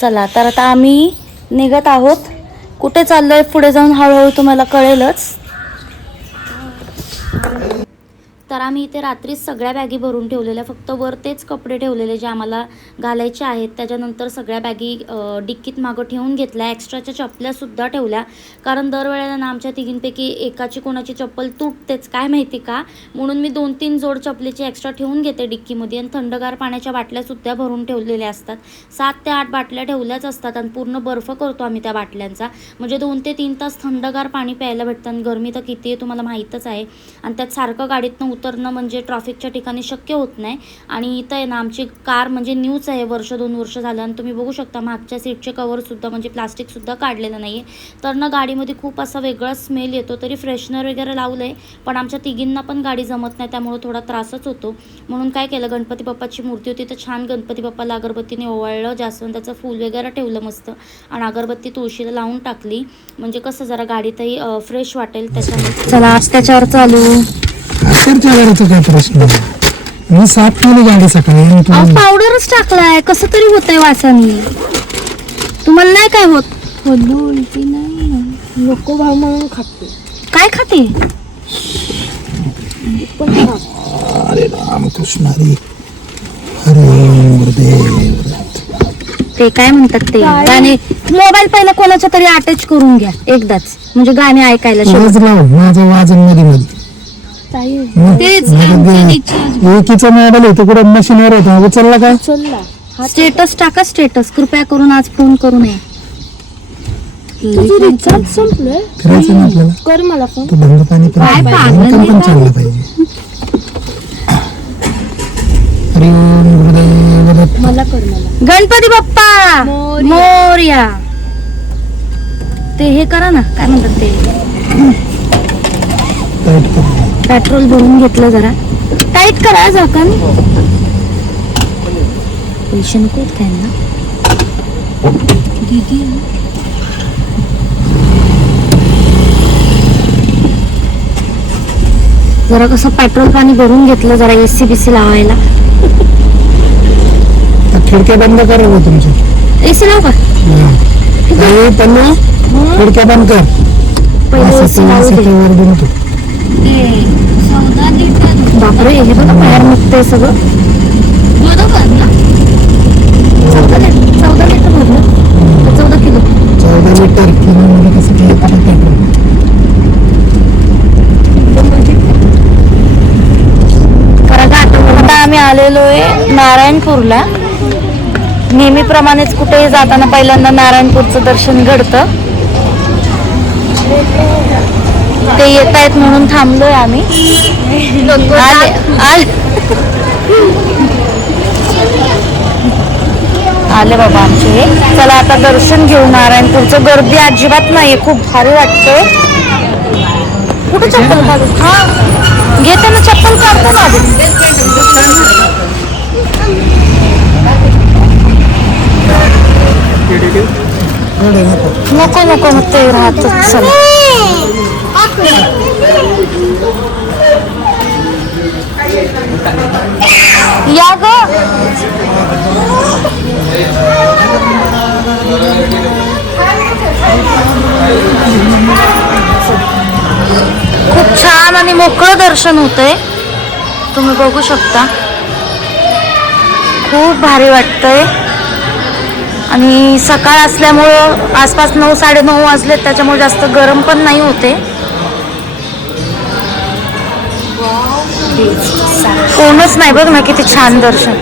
चला तर आता आम्ही निघत आहोत. कुठे चाललोय पुढे जाऊन हळूहळू तुम्हाला कळेलच. तर आम्ही इथे रात्रीच सगळ्या बॅगी भरून ठेवलेल्या, फक्त वर तेच कपडे ठेवलेले जे आम्हाला घालायचे आहेत. त्याच्यानंतर सगळ्या बॅगी डिक्कीत मागं ठेवून घेतल्या. एक्स्ट्राच्या चपल्यासुद्धा ठेवल्या, कारण दरवेळेला ना आमच्या तिघींपैकी एकाची कोणाची चप्पल तुटतेच काय माहिती का, म्हणून मी 2-3 जोड चपलीची एक्स्ट्रा ठेवून घेते डिक्कीमध्ये. आणि थंडगार पाण्याच्या बाटल्यासुद्धा भरून ठेवलेल्या असतात. 7 ते 8 बाटल्या ठेवल्याच असतात आणि पूर्ण बर्फ करतो आम्ही त्या बाटल्यांचा, म्हणजे 2 ते 3 तास थंडगार पाणी प्यायला भेटतं. आणि गरमी तर किती आहे तुम्हाला माहीतच आहे. आणि त्यात सारखं गाडीतनं उतरणं म्हणजे ट्रॅफिकच्या ठिकाणी शक्य होत नाही. आणि इथं आहे ना आमची कार म्हणजे न्यूच आहे, 1-2 वर्ष झालं. आणि तुम्ही बघू शकता मागच्या सीटचे कवरसुद्धा म्हणजे प्लास्टिकसुद्धा काढलेलं नाही आहे. तर ना गाडीमध्ये खूप असा वेगळा स्मेल येतो. तरी फ्रेशनर वगैरे लावलं आहे, पण आमच्या तिघींना पण गाडी जमत नाही, त्यामुळे थोडा त्रासच होतो. म्हणून काय केलं, गणपती बाप्पाची मूर्ती होती तर छान गणपती बाप्पाला अगरबत्तीने ओवाळलं, जास्वंदाचं फूल वगैरे ठेवलं मस्त, आणि अगरबत्ती तुळशीला लावून टाकली, म्हणजे कसं जरा गाडीतही फ्रेश वाटेल त्याच्यामध्ये. चला आज त्याच्यावर चालू. काय प्रश्न, मी साफ केली गाडी सकाळी. पावडरच टाकलाय, कसं तरी होतंय वासानी. तुम्हाला नाही काय होत? नको भाव म्हणून खाते. काय खाते? अरे रामकृष्ण हरी, हरे गुरुदेव. ते काय म्हणतात ते गाणे, मोबाईल पहिला कोणाच्या तरी अटॅच करून घ्या एकदाच, म्हणजे गाणे ऐकायला माझं वाजन मध्ये मध्ये एकीचा मोबाईल होतो कुठे मशीनवर होता, उचलला काय? स्टेटस टाका, स्टेटस कृपया करून आज फोन करू नये. रिचार्ज संपलंय, करायचं ना आपल्याला. कर मला फोन. तो धंदा पाणी पण चालला पाहिजे. हरी ओम गुरुदेव. मला कर मला. गणपती बाप्पा मोरया. ते हे करा ना, काय म्हणतात ते, पेट्रोल भरून घेतलं, जरा टाईट करा झाकण. पैसे नको काय ना दीदी. जरा कसं पेट्रोल पाणी भरून घेतलं, जरा एसी बीसी लावायला. खिडक्या बंद कर तुमच्या. एसी लाव का? खिडक्या बंद कर. पहिले एसी लावू दे. बापरे, हे बघा बाहेर निघतंय सगळं. 14 लिटर भरलं, 14 किलो. 14 लिटर किलो कसं पेट्रोल. आता आम्ही आलेलो आहे नारायणपूरला. नेहमीप्रमाणेच कुठेही जाताना पहिल्यांदा नारायणपूरचं दर्शन घडतं. ते येत आहेत म्हणून थांबलोय आम्ही. आले बाबा आमचे. चला आता दर्शन घेऊ नारायणपूरचं. गर्दी अजिबात नाहीये, खूप भारी वाटतंय. कुठे चप्पल काढू? हा घेताना चप्पल काढतो ना आधी. नको नको मग ते राहतच. चला या ग. खूप छान आणि मोकळं दर्शन होतंय, तुम्ही बघू शकता. खूप भारी वाटतंय. आणि सकाळ असल्यामुळं आसपास 9-9:30 वाजलेत, त्याच्यामुळे जास्त गरम पण नाही होते. कोणच नाही बघ ना, किती छान दर्शन.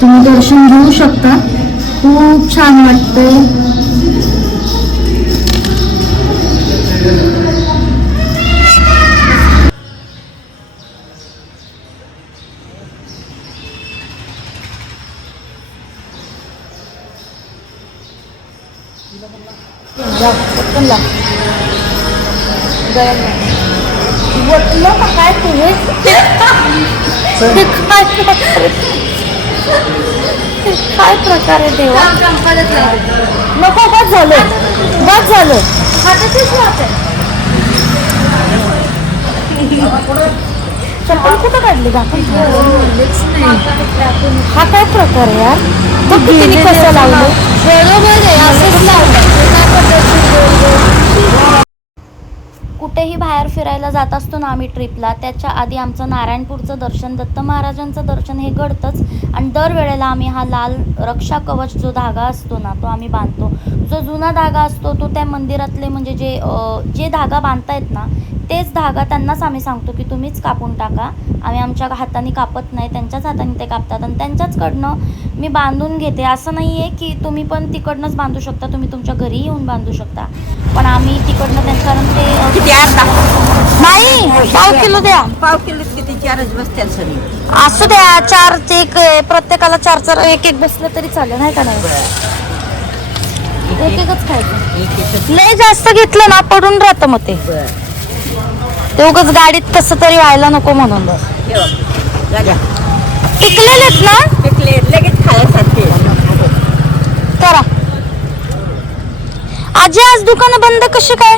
तुम्ही दर्शन घेऊ शकता. खूप छान वाटतंय. झाकण लाव. गरम नाही. बोललो का काय तू हे? हे काय प्रकार? काय प्रकार आहे देवा? नको, बस झालं, बस झालं. चप्पल कुठं काढली झाकण? हा काय प्रकार आहे यार? बघ किती कसं लावलं. बरोबर आहे, असंच लावलं. कुठेही बाहेर फिरायला जात असतो ना आम्ही ट्रिपला, त्याच्या आधी आमचं नारायणपूरचं दर्शन, दत्त महाराजांचं दर्शन हे घडतंच. आणि दरवेळेला आम्ही हा लाल रक्षा कवच जो धागा असतो ना तो आम्ही बांधतो. जो जुना धागा असतो तो त्या मंदिरातले म्हणजे जे धागा बांधतायत ना तेच धागा त्यांनाच आम्ही सांगतो की तुम्हीच कापून टाका, आम्ही आमच्या हाताने कापत नाही, त्यांच्याच हाताने ते कापतात आणि त्यांच्याचकडनं मी बांधून घेते. असं नाही आहे की तुम्ही पण तिकडनंच बांधू शकता, तुम्ही तुमच्या घरी येऊन बांधू शकता, पण आम्ही तिकडनं त्यांच्या ते नाही 1/2 किलो द्या. 1/2 किलो किती 4च बसत्याल सगळी. असू द्या, 4 एक प्रत्येकाला 4 एक बसलं तरी चालेल, नाही का? नाही एकच खायचं. लय जास्त घेतलं ना पडून राहतं मग ते उगाच गाडीत कसं तरी व्हायला नको म्हणून. पिकलेलेत ना? पिकले लगेच खायसाठी करा. आजी आज दुकानं बंद कशी काय?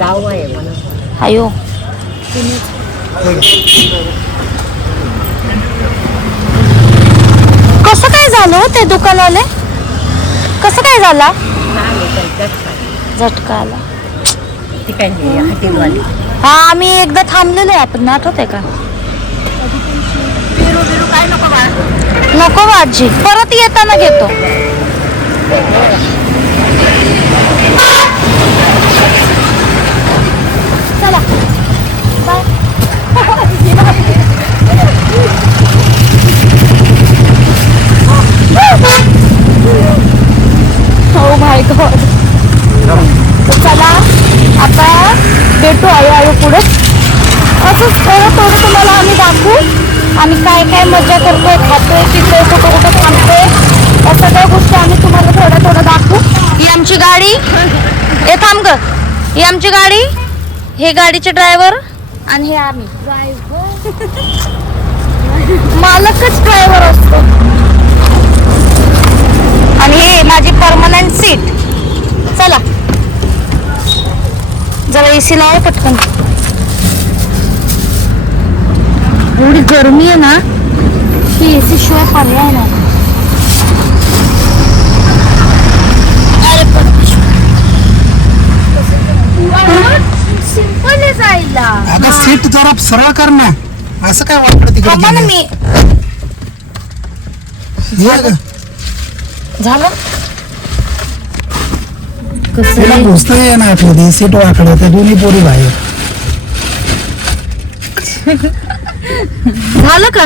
गाव आहे म्हणून. अयो कसं काय झालं ते दुकानवाले? कसं काय झाला? झटका आला. ती काय हॉटेलवाली हा आम्ही एकदा थांबलेलो आहे, आपण आठवत आहे का? बिरू बिरू काय नको बा. नको बा आजी, परत येताना घेतो. चला बाय. Oh my God. चला आता भेटू हळूहळू पुढे. असंच थोडं थोडं तुम्हाला आम्ही दाखवू आम्ही काय काय मजा करतोय, खातोय, पितोय, कुठं कुठं थांबतोय, या सगळ्या गोष्टी आम्ही तुम्हाला थोडं थोडं दाखवू. ही आमची गाडी, हे थांब ग, ही आमची गाडी, हे गाडीचे ड्रायव्हर आणि हे आम्ही मालकच ड्रायव्हर असतो. आणि हे माझी परमनंट सीट. चला जरा एसी लावा पटकन. एवढी गरमी आहे ना की एसी शिवाय पर्याय नाही. सिंपल आहे जायला. आता सीट जरा सरळ कर ना, असं काय वाटतं थांबा ना तिकडे? मी झालं तिला घुसता येणार आतमध्ये, सीट वाकडं, त्या दोन्ही पोरी बाहेर. झालं का?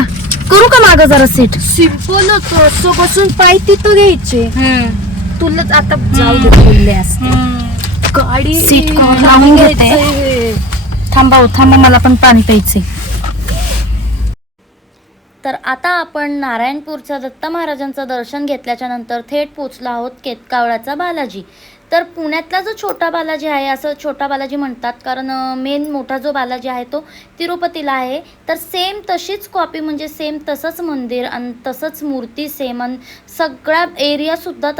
करू का मागं जरा सीट? सिंपल होतं, असं बसून पाय तिथं घ्यायचे. तुलाच आता जाऊ दे बोलले असते. गाडी सीट लावून घेते. थांबा मला पण पाणी प्यायचे. तर आता आपण नारायणपूरच्या दत्त महाराजांचं दर्शन घेतल्याच्या नंतर थेट पोचलो आहोत केतकावळाचा बालाजी. तर पुण्यातला जो छोटा बालाजी आहे, असं छोटा बालाजी म्हणतात कारण मेन मोठा जो बालाजी आहे तो तिरुपतीला आहे. तर सेम तशीच कॉपी, म्हणजे सेम तसंच मंदिर आणि तसंच मूर्ती सेम आणि सगळा एरियासुद्धा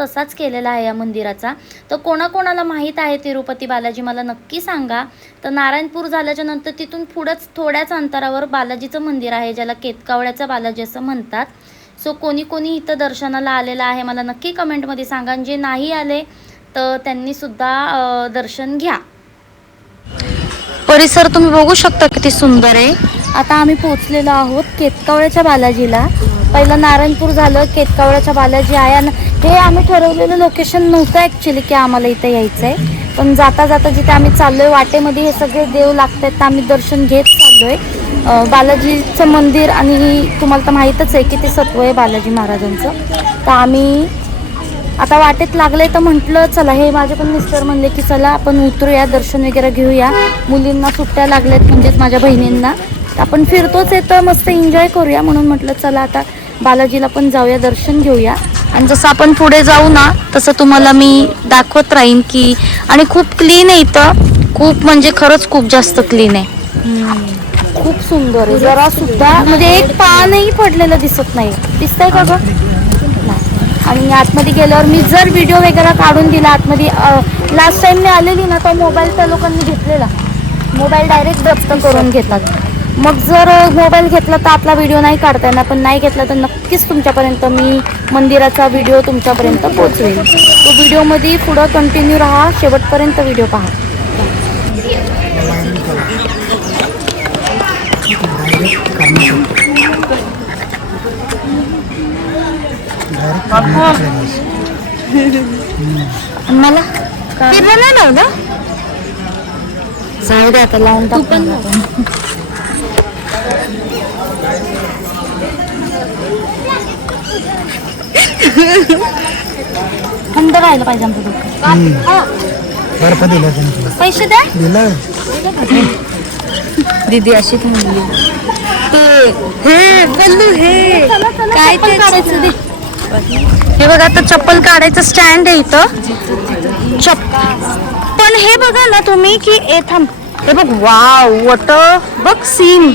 तसाच केलेला आहे या मंदिराचा. तर कोणाकोणाला माहीत आहे तिरुपती बालाजी मला नक्की सांगा. तर नारायणपूर झाल्याच्या नंतर तिथून पुढंच थोड्याच अंतरावर बालाजीचं मंदिर आहे, ज्याला केतकावळ्याचा बालाजी असं म्हणतात. सो कोणी इथं दर्शनाला आलेलं आहे मला नक्की कमेंटमध्ये सांगा. जे नाही आले तर त्यांनी सुद्धा दर्शन घ्या. परिसर तुम्ही बघू शकता किती सुंदर आहे. आता आम्ही पोहोचलेलो आहोत केतकावळ्याच्या बालाजीला. पहिलं नारायणपूर झालं, केतकावळ्याच्या बालाजी आहे. आणि हे आम्ही ठरवलेलं लोकेशन नव्हतं ॲक्च्युली की आम्हाला इथं यायचं आहे, पण जाता जाता जिथे आम्ही चाललोय वाटेमध्ये हे सगळे देव लागतात तर आम्ही दर्शन घेत चाललोय. बालाजीचं मंदिर आणि तुम्हाला तर माहीतच आहे किती सत्व आहे बालाजी महाराजांचं. तर आम्ही आता वाटेत लागलंय तर म्हटलं चला, हे माझे पण मिस्टर म्हणले की चला आपण उतरूया, दर्शन वगैरे घेऊया. मुलींना सुट्ट्या लागल्यात म्हणजेच माझ्या बहिणींना, तर आपण फिरतोच येतं मस्त एन्जॉय करूया म्हणून म्हटलं चला आता बालाजीला पण जाऊया, दर्शन घेऊया. आणि जसं आपण पुढे जाऊ ना तसं तुम्हाला मी दाखवत राहीन की आणि खूप क्लीन आहे इथं, खूप म्हणजे खरंच खूप जास्त क्लीन आहे. खूप सुंदर आहे, जरा सुद्धा म्हणजे एक पानही पडलेलं दिसत नाही. दिसतंय का गं? नाही. आणि आतमध्ये गेल्यावर मी जर व्हिडिओ वगैरे काढून दिला आतमध्ये, लास्ट टाइम मी आलेली ना तो मोबाईल त्या लोकांनी घेतलेला. मोबाईल डायरेक्ट जप्त करून घेतात. मग जर मोबाईल घेतला तर आपला व्हिडिओ नाही काढता येणार, पण नाही घेतला तर नक्कीच तुमच्यापर्यंत मी मंदिराचा व्हिडिओ तुमच्यापर्यंत पोहोचवेल. तो व्हिडिओमध्ये पुढं कंटिन्यू राहा, शेवटपर्यंत व्हिडिओ पहा. मला फिरलं नाही नव्हतं, जाऊ दे आता लावून टाकू. थंड राहिलं पाहिजे आमचं डोकं. बर्फ दिला त्यांनी, पैसे द्या. दिलं. दीदी अशी म्हणली काय ते काढायचं ते? हे बघा आता चप्पल काढायचं स्टँड आहे इथं. पण हे बघा ना तुम्ही की थांब, हे बघ वाव वॉट बघ सीन.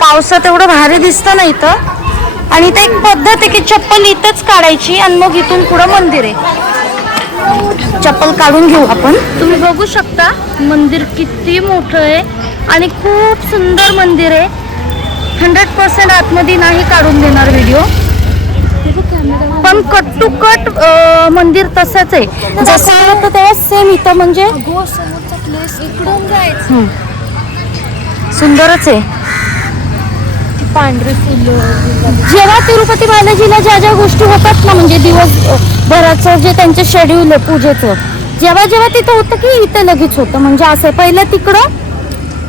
पावसात एवढं भारी दिसतं ना इथं. आणि इथं एक पद्धत आहे की चप्पल इथंच काढायची आणि मग इथून पुढं मंदिर आहे. चप्पल काढून घेऊ आपण. तुम्ही बघू शकता मंदिर किती मोठं आहे आणि खूप सुंदर मंदिर आहे. 100% आतमध्ये नाही काढून देणार व्हिडिओ, पण कट टू कट मंदिर तसंच आहे जसं होतं तेव्हा सेम इथं. म्हणजे इकडून जायचं. सुंदरच आहे. पांढरे फुलं. जेव्हा तिरुपती बालाजीला ज्या ज्या गोष्टी होतात ना, म्हणजे दिवसभराचं जे त्यांचं शेड्यूल आहे पूजेचं, जेव्हा जेव्हा तिथं होतं की इथं लगेच होतं. म्हणजे असं आहे, पहिलं तिकडं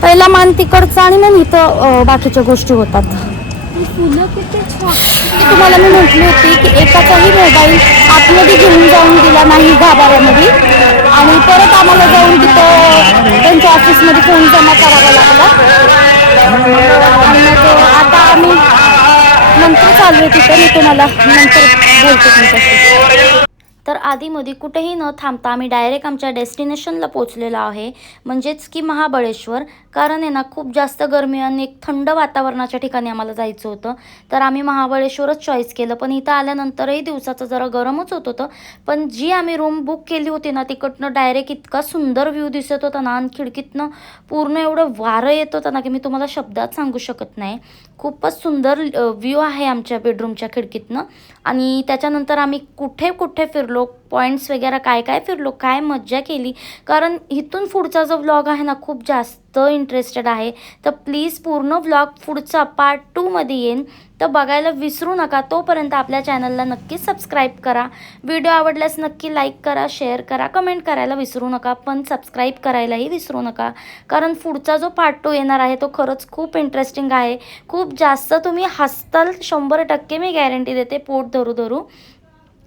पहिला मान तिकडचा आणि मग इथं बाकीच्या गोष्टी होतात. फुलं किती छान. तुम्हाला मी म्हटली होती की एकाचाही मोबाईल आतमध्ये घेऊन जाऊन दिला नाही गाभाऱ्यामध्ये, आणि परत आम्हाला जाऊन तिथं त्यांच्या ऑफिसमध्ये फोन जमा करावा लागला. आणि मग आता आम्ही नंतर चालू आहे तिथं, मी तुम्हाला नंतर बोलते तुमच्याशी. तर आधीमध्ये कुठेही न थांबता आम्ही डायरेक्ट आमच्या डेस्टिनेशनला पोचलेलो आहे, म्हणजेच की महाबळेश्वर. कारण आहे ना खूप जास्त गरमी आणि एक थंड वातावरणाच्या ठिकाणी आम्हाला जायचं होतं, तर आम्ही महाबळेश्वरच चॉईस केलं. पण इथं आल्यानंतरही दिवसाचं जरा गरमच होत होतं, पण जी आम्ही रूम बुक केली होती ना तिकडनं डायरेक्ट इतका सुंदर व्ह्यू दिसत होता ना, आणि खिडकीतनं पूर्ण एवढं वारं येत होतं ना की मी तुम्हाला शब्दात सांगू शकत नाही. खूपच सुंदर व्ह्यू आहे आमच्या बेडरूमच्या खिडकीतनं. आणि त्याच्यानंतर आम्ही कुठे कुठे फिरलो, पॉईंट्स वगैरे काय काय फिरलो, काय मज्जा केली. कारण इथून पुढचा जो व्लॉग आहे ना खूप जास्त इंटरेस्टेड आहे, तर प्लीज पूर्ण व्लॉग पुढचा पार्ट 2मध्ये येईन, तर बघायला विसरू नका. तोपर्यंत आपल्या चॅनलला नक्की सबस्क्राईब करा. व्हिडिओ आवडल्यास नक्की लाईक करा, शेअर करा, कमेंट करायला विसरू नका, पण सबस्क्राईब करायलाही विसरू नका. कारण पुढचा जो पार्ट 2 येणार आहे तो खरंच खूप इंटरेस्टिंग आहे. खूप जास्त तुम्ही हसताल, 100% मी गॅरंटी देते पोट धरू धरू.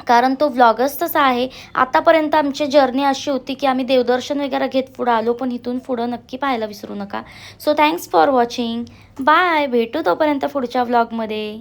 कारण तो व्लॉगच तसा आहे. आतापर्यंत आमची जर्नी अशी होती की आम्ही देवदर्शन वगैरे घेत पुढं आलो, पण इथून पुढं नक्की पाहायला विसरू नका. So thanks for watching. Bye. भेटू तोपर्यंत पुढच्या व्लॉगमध्ये.